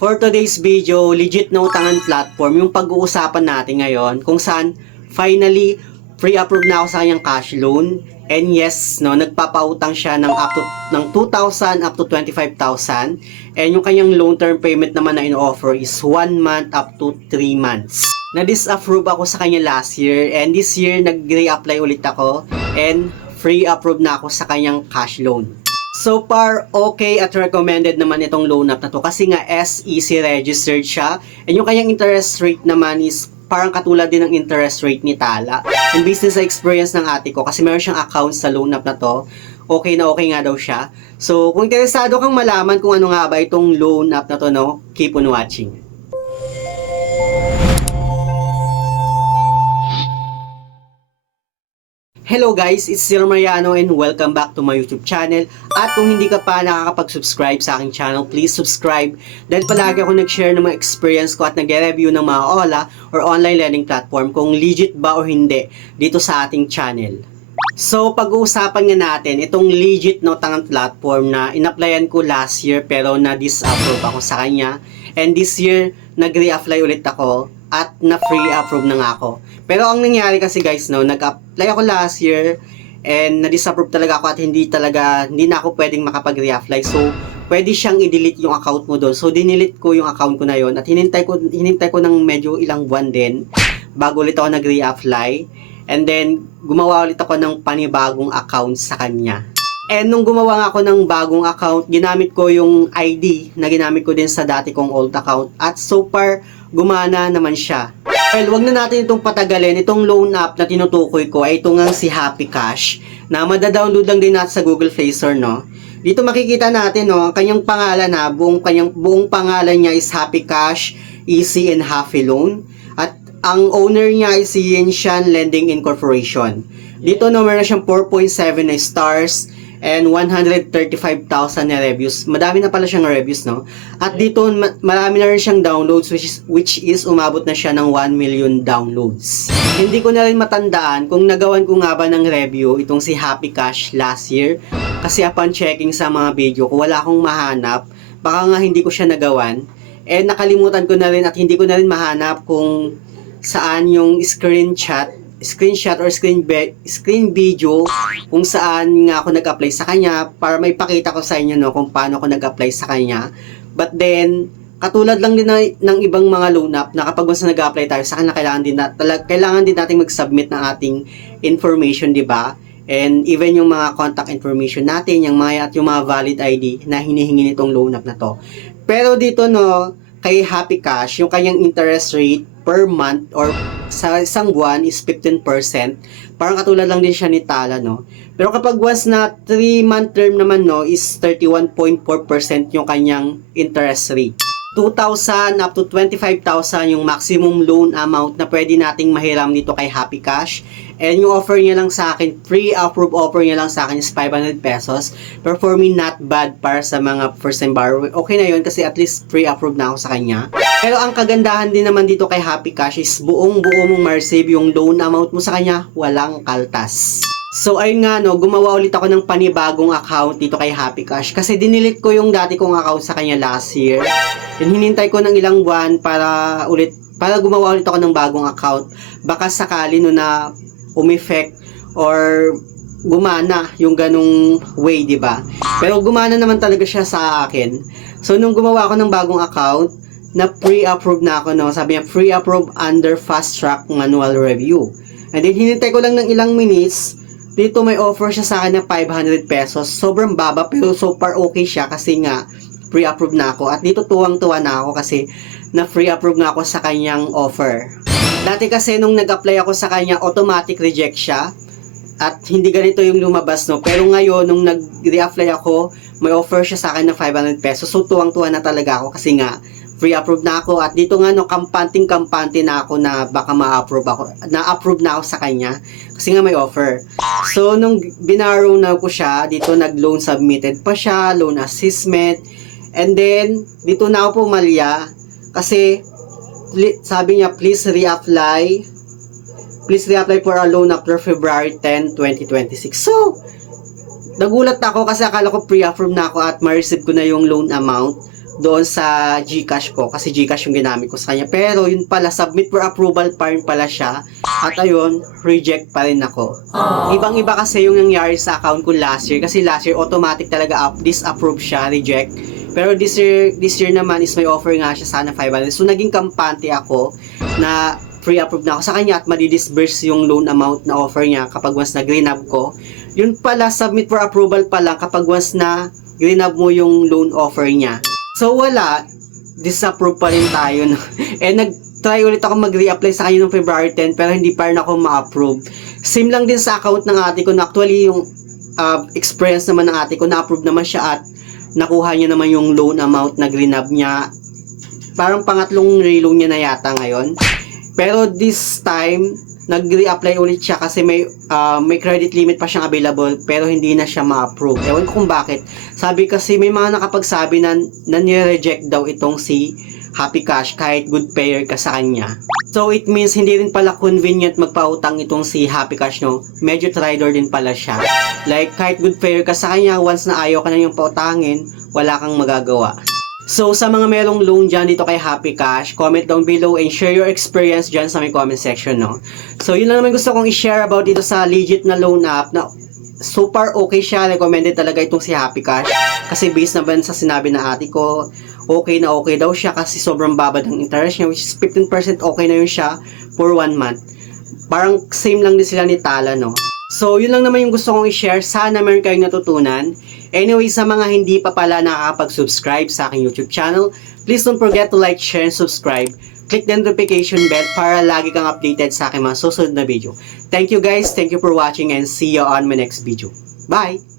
For today's video, legit na utangan platform yung pag-uusapan natin ngayon kung saan finally pre-approve na ako sa kanyang cash loan. And yes, no, nagpapautang siya ng up to ng 2,000 up to 25,000. And yung kanyang loan term payment naman na in-offer is 1 month up to 3 months. Na-disapprove ako sa kanya last year and this year nag-re-apply ulit ako and free approve na ako sa kanyang cash loan. So far, okay at recommended naman itong loan app na to kasi nga SEC registered siya and yung kanyang interest rate naman is parang katulad din ng interest rate ni Tala. Yung business experience ng ate ko kasi meron siyang account sa loan app na to, okay na okay nga daw siya. So kung interesado kang malaman kung ano nga ba itong loan app na to, no, keep on watching. Hello guys, it's Sir Mariano and welcome back to my YouTube channel. At kung hindi ka pa nakakapag-subscribe sa aking channel, please subscribe dahil palagi ako nag-share ng mga experience ko at nag-review ng mga OLA or online learning platform kung legit ba o hindi dito sa ating channel. So pag-uusapan nga natin itong legit na utangan platform na in-applyan ko last year pero na-disapprove ako sa kanya and this year nag-re-apply ulit ako at na-free approve na nga ako. Pero ang nangyari kasi guys, no, nag-apply ako last year and na-disapprove talaga ako at hindi na ako pwedeng makapag-re-apply. So, pwede siyang i-delete yung account mo doon. So, dinidelete ko yung account ko na yon at hinintay ko ng medyo ilang buwan din bago ulit ako nag-re-apply. And then, gumawa ulit ako ng panibagong account sa kanya. And nung gumawa nga ako ng bagong account, ginamit ko yung ID na ginamit ko din sa dati kong old account. At so far, gumana naman siya. Well, wag na natin itong patagalin. Itong loan app na tinutukoy ko ay ito nga si Happy Cash na madadownload lang din natin sa Google Play Store, no? Dito makikita natin, no, ang kanyang pangalan na buong pangalan niya is Happy Cash, Easy and Happy Loan. At ang owner niya is si Yenshan Lending Incorporation. Dito, no, meron siyang 4.7 na stars and 135,000 na reviews. Madami na pala siyang reviews, no? At dito, marami na rin siyang downloads which is umabot na siya ng 1 million downloads. Hindi ko na rin matandaan kung nagawan ko nga ba ng review itong si Happy Cash last year. Kasi upon checking sa mga video ko, wala akong mahanap. Baka nga hindi ko siya nagawan. And nakalimutan ko na rin at hindi ko na rin mahanap kung saan yung screenshot or screen video kung saan nga ako nag-apply sa kanya para may pakita ko sa inyo, no, kung paano ako nag-apply sa kanya. But then, katulad lang din ng ibang mga loan app na kapag once nag-apply tayo sa kanya, kailangan din natin mag-submit ng ating information, di ba? And even yung mga contact information natin, yung mga valid ID na hinihingi nitong loan app na to. Pero dito, no, kay Happy Cash, yung kanyang interest rate per month or sa isang buwan is 15%. Parang katulad lang din siya ni Tala, no? Pero kapag once na 3-month term naman, no, is 31.4% yung kanyang interest rate. 2,000 up to 25,000 yung maximum loan amount na pwede nating mahiram dito kay Happy Cash. And yung offer niya lang sa akin, pre-approve offer niya lang sa akin is 500 pesos. Pero for me, not bad para sa mga first time borrower. Okay na yun kasi at least pre-approve na ako sa kanya. Pero ang kagandahan din naman dito kay Happy Cash is buong-buo mong ma-receive yung loan amount mo sa kanya, walang kaltas. So ayun nga, no, gumawa ulit ako ng panibagong account dito kay Happy Cash kasi dinilit ko yung dati kong account sa kanya last year. And hinintay ko ng ilang buwan para gumawa ulit ako ng bagong account. Baka sakali no na umeffect or gumana yung ganung way, di ba? Pero gumana naman talaga siya sa akin. So nung gumawa ako ng bagong account, na pre-approve na ako, no. Sabi niya pre-approve under fast track manual review. And then hinintay ko lang ng ilang minutes. Dito may offer siya sa akin na 500 pesos. Sobrang baba pero so far okay siya kasi nga pre-approve na ako. At dito tuwang-tuwa na ako kasi na pre-approve na ako sa kanyang offer. Dati kasi nung nag-apply ako sa kanya, automatic reject siya. At hindi ganito yung lumabas, no. Pero ngayon nung nag-re-apply ako, may offer siya sa akin ng 500 pesos. So tuwang-tuwa na talaga ako kasi nga pre-approve na ako at dito nga, no, kampante na ako na baka na-approve na ako sa kanya kasi nga may offer. So nung binarrow na ko siya, dito nag-loan submitted pa siya, loan assessment, and then dito na ako pumalya kasi sabi niya please reapply for a loan after February 10, 2026. So nagulat ako kasi akala ko pre-approve na ako at ma-receive ko na yung loan amount. doon sa GCash ko kasi GCash yung ginamit ko sa kanya. Pero yun pala, submit for approval pa rin pala siya. At ayun, reject pa rin ako. Ibang-iba kasi yung nangyari sa account ko last year kasi last year automatic talaga disapprove siya, reject. Pero this year naman is may offer nga siya sana 500. So naging kampante ako na pre-approve na ako sa kanya at madi-disburse yung loan amount na offer niya kapag once na greenab ko. Yun pala, submit for approval pa lang kapag once na greenab mo yung loan offer niya. So wala, disapprove pa rin tayo. No? Nag-try ulit ako mag-reapply sa kanya noong February 10 pero hindi pa rin ako ma-approve. Same lang din sa account ng ate ko na actually yung experience naman ng ate ko, na-approve naman siya at nakuha niya naman yung loan amount na greenab niya. Parang pangatlong reloan niya na yata ngayon. Pero this time, nag-reapply ulit siya kasi may credit limit pa siyang available pero hindi na siya ma-approve. Ewan ko kung bakit. Sabi kasi may mga nakapagsabi na nire-reject daw itong si Happy Cash kahit good payer ka sa kanya. So it means hindi rin pala convenient magpautang itong si Happy Cash, no? Medyo trader din pala siya. Like kahit good payer ka sa kanya, once na ayaw ka na yung pautangin, wala kang magagawa. So, sa mga merong loan dyan dito kay Happy Cash, comment down below and share your experience dyan sa may comment section, no? So, yun lang naman gusto kong i-share about dito sa legit na loan app na super okay siya. Recommended talaga itong si Happy Cash. Kasi based naman sa sinabi na ate ko, okay na okay daw siya kasi sobrang babad ng interest niya, which is 15% okay na yun siya for 1 month. Parang same lang din sila ni Tala, no? So, yun lang naman yung gusto kong i-share. Sana meron kayong natutunan. Anyway, sa mga hindi pa pala nakakapag-subscribe sa aking YouTube channel, please don't forget to like, share, and subscribe. Click the notification bell para lagi kang updated sa aking mga susunod na video. Thank you guys, thank you for watching, and see you on my next video. Bye!